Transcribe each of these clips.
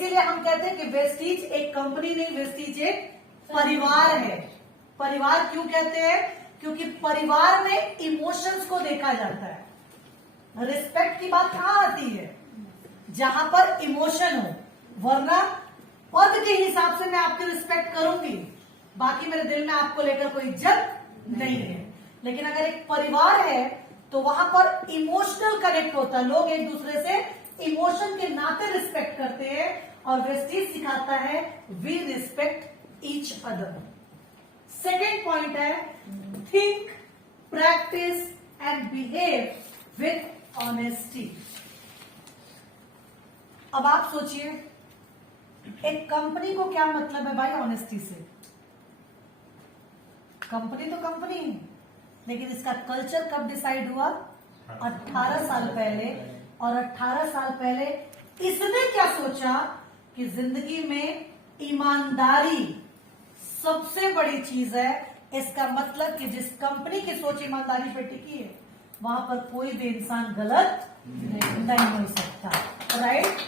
इसीलिए हम कहते हैं कि वेस्टीज एक कंपनी नहीं, वेस्टीज एक परिवार है। परिवार क्यों कहते हैं? क्योंकि परिवार में इमोशंस को देखा जाता है। रिस्पेक्ट की बात कहां आती है? जहां पर इमोशन हो, वरना पद के हिसाब से मैं आपकी रिस्पेक्ट करूंगी, बाकी मेरे दिल में आपको लेकर कोई इज्जत नहीं है। लेकिन अगर एक परिवार है तो वहां पर इमोशनल कनेक्ट होता है, लोग एक दूसरे से इमोशन के नाते रिस्पेक्ट करते हैं। और वेस्टीज सिखाता है we respect each other. Second point है think, practice and behave with honesty. अब आप सोचिए, एक कंपनी को क्या मतलब है भाई ऑनेस्टी से? कंपनी तो कंपनी है, लेकिन इसका कल्चर कब डिसाइड हुआ? 18 साल पहले। और 18 साल पहले इसने क्या सोचा कि जिंदगी में ईमानदारी सबसे बड़ी चीज है। इसका मतलब कि जिस कंपनी की सोच ईमानदारी पे टिकी है, वहां पर कोई भी इंसान गलत नहीं हो सकता। राइट?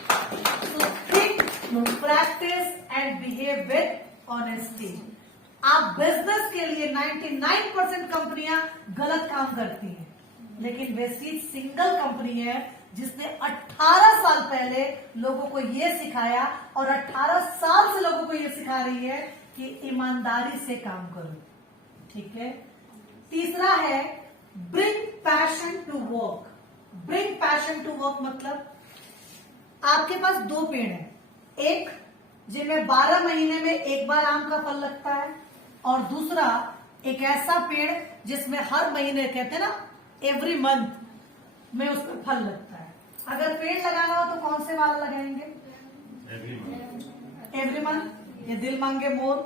तो think, practice and behave with honesty. आप बिजनेस के लिए 99% कंपनियां गलत काम करती हैं, लेकिन वेस्टीज सिंगल कंपनी है जिसने 18 साल पहले लोगों को यह सिखाया और 18 साल से लोगों को यह सिखा रही है कि ईमानदारी से काम करो। ठीक है? तीसरा है bring passion to work. Bring passion to work मतलब आपके पास 2 पेड़ हैं, एक जिनमें 12 महीने में एक बार आम का फल लगता है, और दूसरा एक ऐसा पेड़ जिसमें हर महीने, कहते हैं ना एवरी मंथ में उसमें फल लगता है। अगर पेड़ लगाना हो तो कौन से वाला लगाएंगे? Every month. ये दिल मांगे मोर,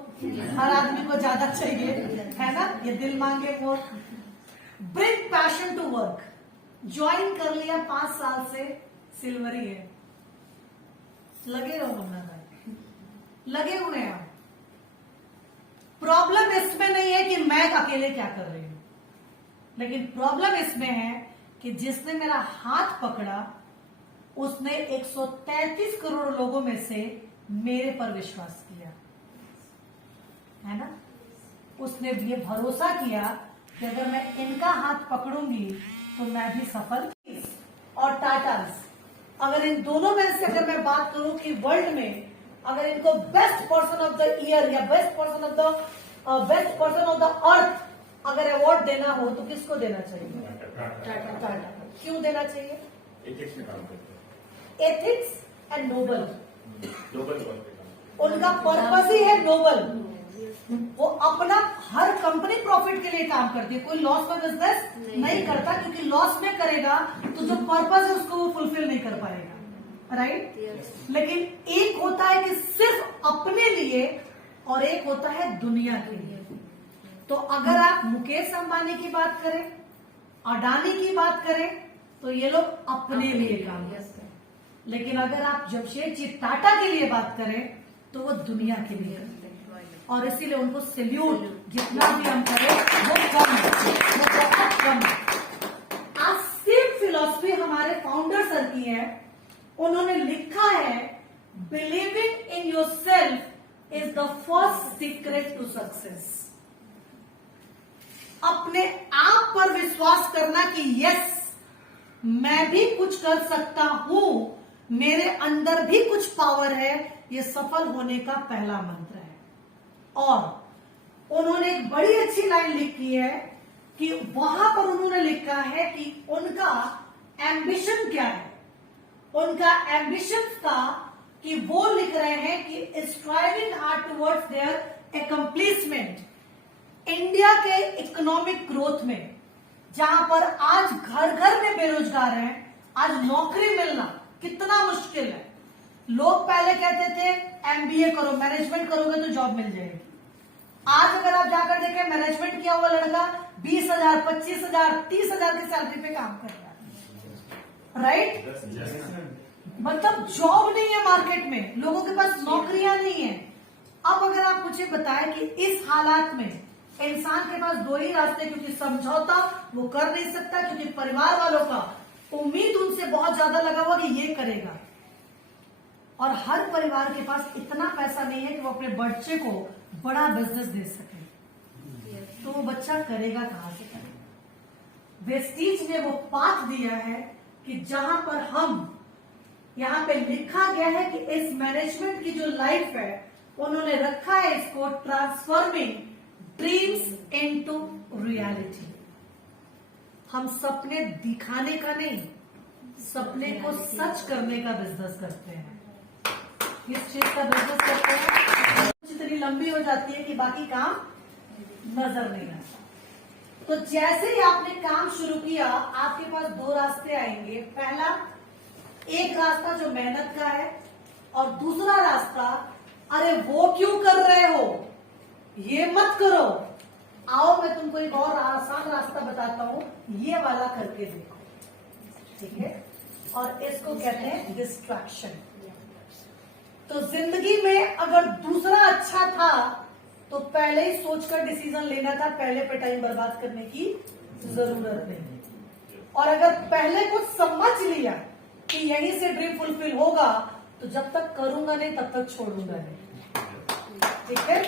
हर आदमी को ज्यादा चाहिए, है ना? ये दिल मांगे more. Bring passion to work. Join कर लिया 5 साल से, सिल्वरी है, लगे रहो मुन्ना भाई, लगे हुए हैं। प्रॉब्लम इसमें नहीं है कि मैं अकेले क्या कर रही हूं, लेकिन प्रॉब्लम इसमें है कि जिसने मेरा हाथ पकड़ा उसने 133 करोड़ लोगों में से मेरे पर विश्वास किया, है ना? उसने ये भरोसा किया कि अगर मैं इनका हाथ पकड़ूंगी तो मैं भी सफल। और टाटास, अगर इन दोनों में से अगर मैं बात करूं कि वर्ल्ड में अगर इनको best person of the year या best person of the earth अगर अवार्ड देना हो तो किसको देना चाहिए? टाटा। क्यों देना चाहिए? एथिक्स में काम करते हैं। Ethics and noble. नोबल उनका पर्पस ही है नोबल। वो अपना हर कंपनी प्रॉफिट के लिए काम करती है, कोई लॉस में बिजनेस नहीं करता, क्योंकि लॉस में करेगा तो जो पर्पस है उसको वो फुलफिल नहीं कर पाएगा। राइट? लेकिन एक होता है कि सिर्फ अपने लिए और एक होता है दुनिया के लिए। तो अगर आप मुकेश अंबानी की बात करें, अडानी की बात करें, तो ये लोग अपने लिए काम करते हैं, लेकिन अगर आप जमशेदजी टाटा के लिए बात करें तो वो दुनिया के लिए करते हैं। और इसीलिए उनको सैल्यूट जितना भी हम करें वो कम है, वो बहुत कम है। आज सेम फिलॉसफी हमारे फाउंडर सर की है। उन्होंने लिखा है believing in yourself is the first secret to success. अपने आप पर विश्वास करना कि यस मैं भी कुछ कर सकता हूं, मेरे अंदर भी कुछ पावर है, ये सफल होने का पहला मंत्र है। और उन्होंने एक बड़ी अच्छी लाइन लिखी है कि वहां पर उन्होंने लिखा है कि उनका एम्बिशन क्या है। उनका एम्बिशन था कि वो लिख रहे हैं कि striving hard towards their accomplishment. India के इकोनॉमिक ग्रोथ में, जहां पर आज घर घर में बेरोजगार हैं, आज नौकरी मिलना कितना मुश्किल है। लोग पहले कहते थे एमबीए करो, मैनेजमेंट करोगे तो जॉब मिल जाएगी। आज अगर आप जाकर देखें, मैनेजमेंट किया हुआ लड़का 20,000, 25,000, 30,000 की सैलरी पे काम कर रहा है। राइट? मतलब जॉब नहीं है मार्केट में, लोगों के पास नौकरियां नहीं है। अब अगर आप मुझे बताएं कि इस हालात में इंसान के पास 2 ही रास्ते, क्योंकि समझौता वो कर नहीं सकता, क्योंकि परिवार वालों का उम्मीद उनसे बहुत ज्यादा लगा हुआ कि ये करेगा, और हर परिवार के पास इतना पैसा नहीं है कि वो अपने बच्चे को बड़ा बिजनेस दे सके, तो वो बच्चा करेगा कहां से करेगा। वेस्टीज ने वो पाथ दिया है कि जहां पर हम यहां पे लिखा गया है कि इस मैनेजमेंट की जो लाइफ है उन्होंने रखा है इसको ट्रांसफॉर्मिंग ड्रीम्स इनटू रियलिटी। हम सपने दिखाने का नहीं, सपने को सच करने का बिजनेस करते हैं। किस चीज का बिजनेस करते हैं? इतनी लंबी हो जाती है कि बाकी काम नजर नहीं आता। तो जैसे ही आपने काम शुरू किया आपके पास दो रास्ते आएंगे। पहला, एक रास्ता जो मेहनत का है और दूसरा रास्ता अरे वो क्यों कर रहे हो, ये मत करो, आओ मैं तुमको एक और आसान रास्ता बताता हूं, ये वाला करके देखो। ठीक है, और इसको कहते हैं डिस्ट्रैक्शन। तो जिंदगी में अगर दूसरा अच्छा था तो पहले ही सोचकर डिसीजन लेना था, पहले पे टाइम बर्बाद करने की जरूरत नहीं। और अगर पहले कुछ समझ लिया कि यहीं से ड्रीम फुलफिल होगा तो जब तक करूंगा नहीं तब तक छोड़ूंगा नहीं। ठीक है।